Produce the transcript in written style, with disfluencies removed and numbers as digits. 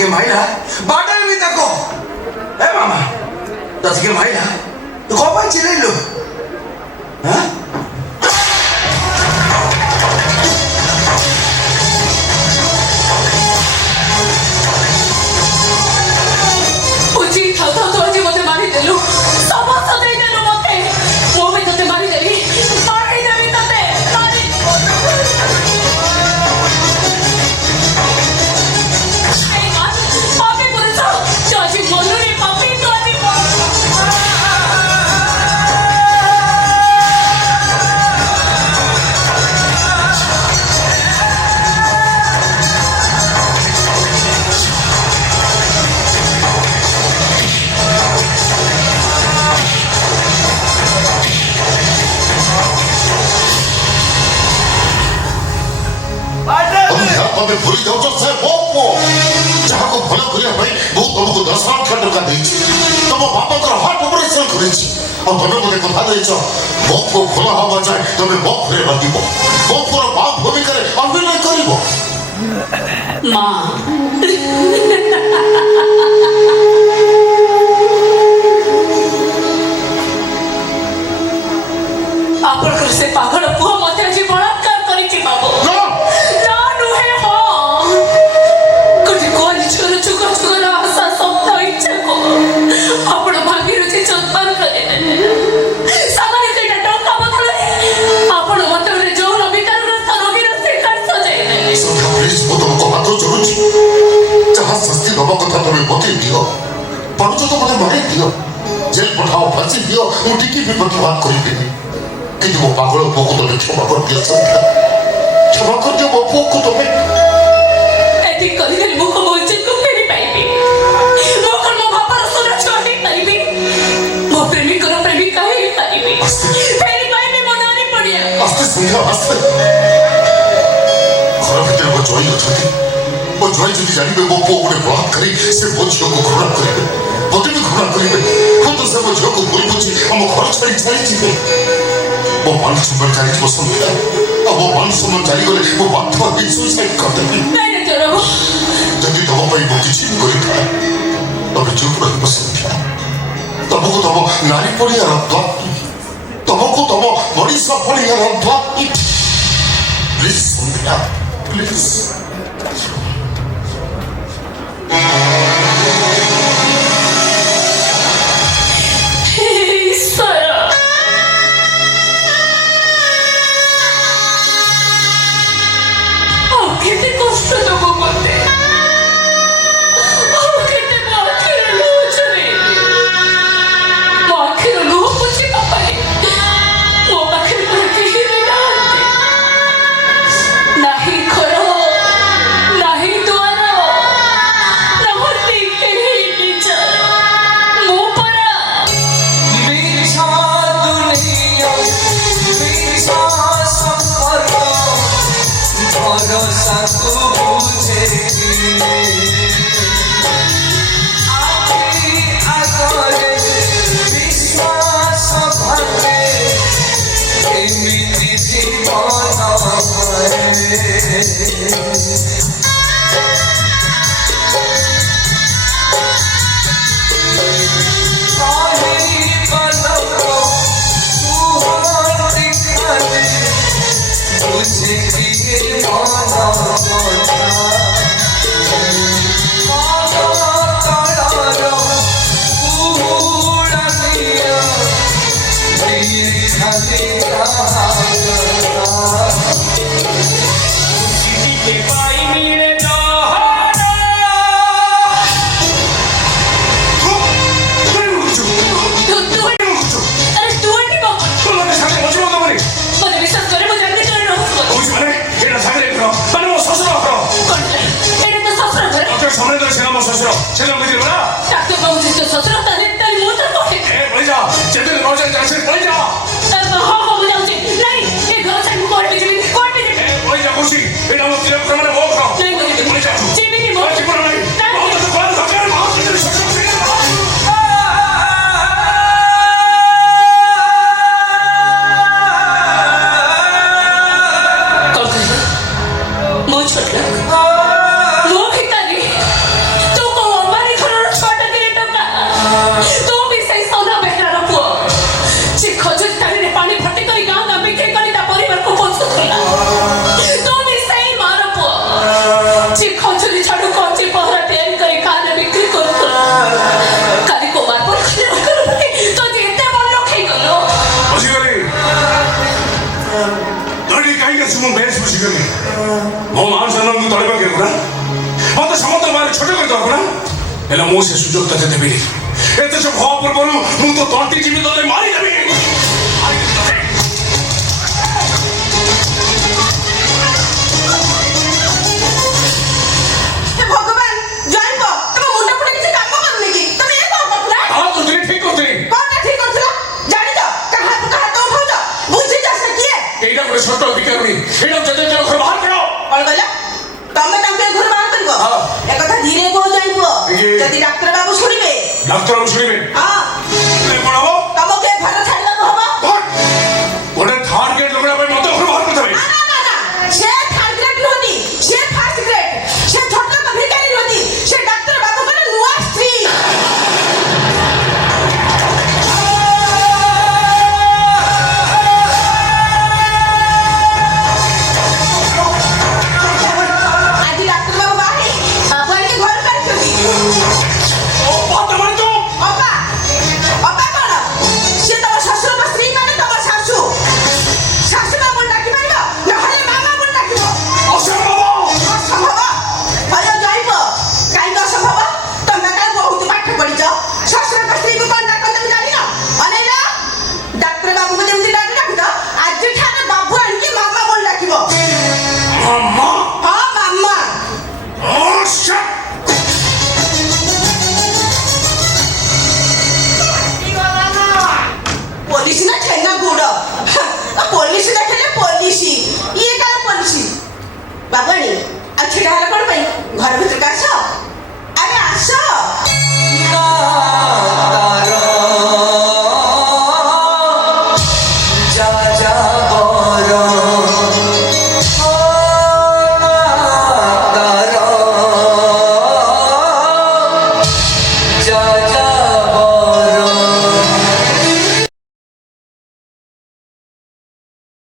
के माइला बाटे भी देखो ए मामा दस के माइला तो कौन पास चिल्ले लो हाँ उजी था तो अजी मते मारी देलु समस्त दे देलु मते वो भी तते मारी देली मारी देली तते मारी ए मां पापी पुरुष जो अजी मनुरी पापी तो अजी तबे भूली जाओ से बापो जहाँ को भला करिया भाई वो तुमको 10 लाख टका देछि तुम बापा कर हार्ट ऑपरेशन करेछि और तुम मते कथा देछो बापो भला हवा जाए तबे बाप रे बादिबो बापर बाप भूमि करे अभिनय करिबो मां आपण कर से पागल पुआ मते जी बलात्कार करिछि बाबू कथा तुम्हें बते दियो परचो तो मते मारे दियो जेल पठाओ फांसी दियो मु टिकी भी प्रतिवाद करिबेनी कि वो पागल पोको तो क्षमा कर दियो संख्या क्षमा कर दियो वो पोको तो मैं एति करिले मु को बोलचे को फेरी पाइबी मु को मो बापर सुना छोड़ी पाइबी मो प्रेमिक को प्रेमिका ही पाइबी फेरी पाइबी मनानी पड़िया आस्ते संख्या आस्ते घर भीतर वो जोई अछती वो जोई जदी जानिबे वो पो गुने बात करी से वो झियो को घृणा करिबे बते भी घृणा करिबे खुद से वो झियो को भूल बुझी हम घर छाड़ी छाड़ी जीवे वो मान सुमन जाई वो संख्या अब वो मान सुमन जाई गले वो बात तो भी सुसाइड कर देबे नहीं करो जदी तब पाई बुझी छी करी था तब चुप रही संख्या तब को तब नारी पड़िया रब्बा तब को तब बड़ी सब पड़िया रब्बा प्लीज संख्या प्लीज छोटला वो भिखारी ହେଲେ ମୁଁ ସେ ସୁଯୋଗ ତତେ ଦେବିନି। ଏତେ ସବୁ ହବା ପୂର୍ବରୁ ମୁଁ ତ ତଣ୍ଟି ଚିପି ତତେ ମାରିଦେବି। ଭଗବାନ ଜୟଙ୍କ ତମ ମୁଣ୍ଡ ଫୁଣ୍ଡ କିଛି କାମ କରୁନି କି? ତମେ ଏ କଣ କରୁଥିଲ? ହଁ କରୁଥିଲି, ଠିକ କରୁଥିଲି। କଣଟା ଠିକ କରୁଥିଲ? ଜାଣିଛ କାହା ହାତ ଉଠାଉଛ? ବୁଝିଛ ସେ କିଏ? ଏଇଟା ଗୋଟେ ଛୋଟ ଅଧିକାରୀ। ଏଇଟା ଯେତେ ଘର ବାହାର କର। କଣ କହିଲ? ତମେ ତାଙ୍କୁ ଏ ଘରୁ ବାହାର କରିବ? ହଁ। ଏକଥା ଧୀରେ କୁହ ଜୟଙ୍କ। ଯଦି ଡାକ୍ତର ବାବୁ ଶୁଣିବେ। ଡାକ୍ତର ବାବୁ ଶୁଣିବେ? ହଁ। କଣ ହବ? ତମକୁ ଏ ଘର ଛାଡ଼ିବାକୁ ହବ। ଗୋଟେ ଥାର୍ଡ ଗ୍ରେଡ୍ ଲୋକଟା ପାଇଁ ମତେ ଘରୁ ବାହାର କରିଦେବେ। ନା ସେ ଥାର୍ଡ ଗ୍ରେଡ୍ ନୁହନ୍ତି, ସେ ଫାର୍ଷ୍ଟ ଗ୍ରେଡ୍। ସେ ଛୋଟ ଭିକାରୀ ନୁହନ୍ତି, ସେ ଡାକ୍ତର ବାବୁଙ୍କର ନୂଆ ସ୍ତ୍ରୀ। ଆଜି ଡାକ୍ତର ବାବୁ ବାହାରି ବାବୁ ଆଣିକି ଘରକୁ ଆସିଛନ୍ତି। ଅପା କଣ? ସେ ତମ ଶ୍ୱଶୁରଙ୍କ ସ୍ତ୍ରୀ ମାନେ ତମ ଶାଶୁ। ଶାଶୁ ବାବୁ ଡାକିପାରିବ, ନହେଲେ ମାମା ବୋଲି ଡାକିବ। ଅସମ୍ଭବ। ଭୟ ଜୟିବ। କାହିଁକି ଅସମ୍ଭବ? ତମେ କାଳେ ବହୁତ ପାଠ ପଢିଛ। ଶ୍ୱଶୁରଙ୍କ ସ୍ତ୍ରୀକୁ କଣ ଡାକନ୍ତି ତମେ ଜାଣିନ? ଅନେଇଲ, ଡାକ୍ତର ବାବୁଙ୍କୁ ଯେମିତି ଡାକୁଛ, ଆଜିଠାରୁ ବାବୁ ଆଣିକି ମାମା ବୋଲି ଡାକିବ। ମାମା? ହଁ ମାମା। ପୋଲିସ ନା ଛେନା ଗୁଡ? ପୋଲିସ ଦେଖିଲେ ପୋଲିସ, ଇଏ କାଳେ ପୋଲିସ? ବାବୁଆଣୀ ଆଉ ଛିଡ଼ା ହେଲା କଣ ପାଇଁ? ଘର ଭିତରେ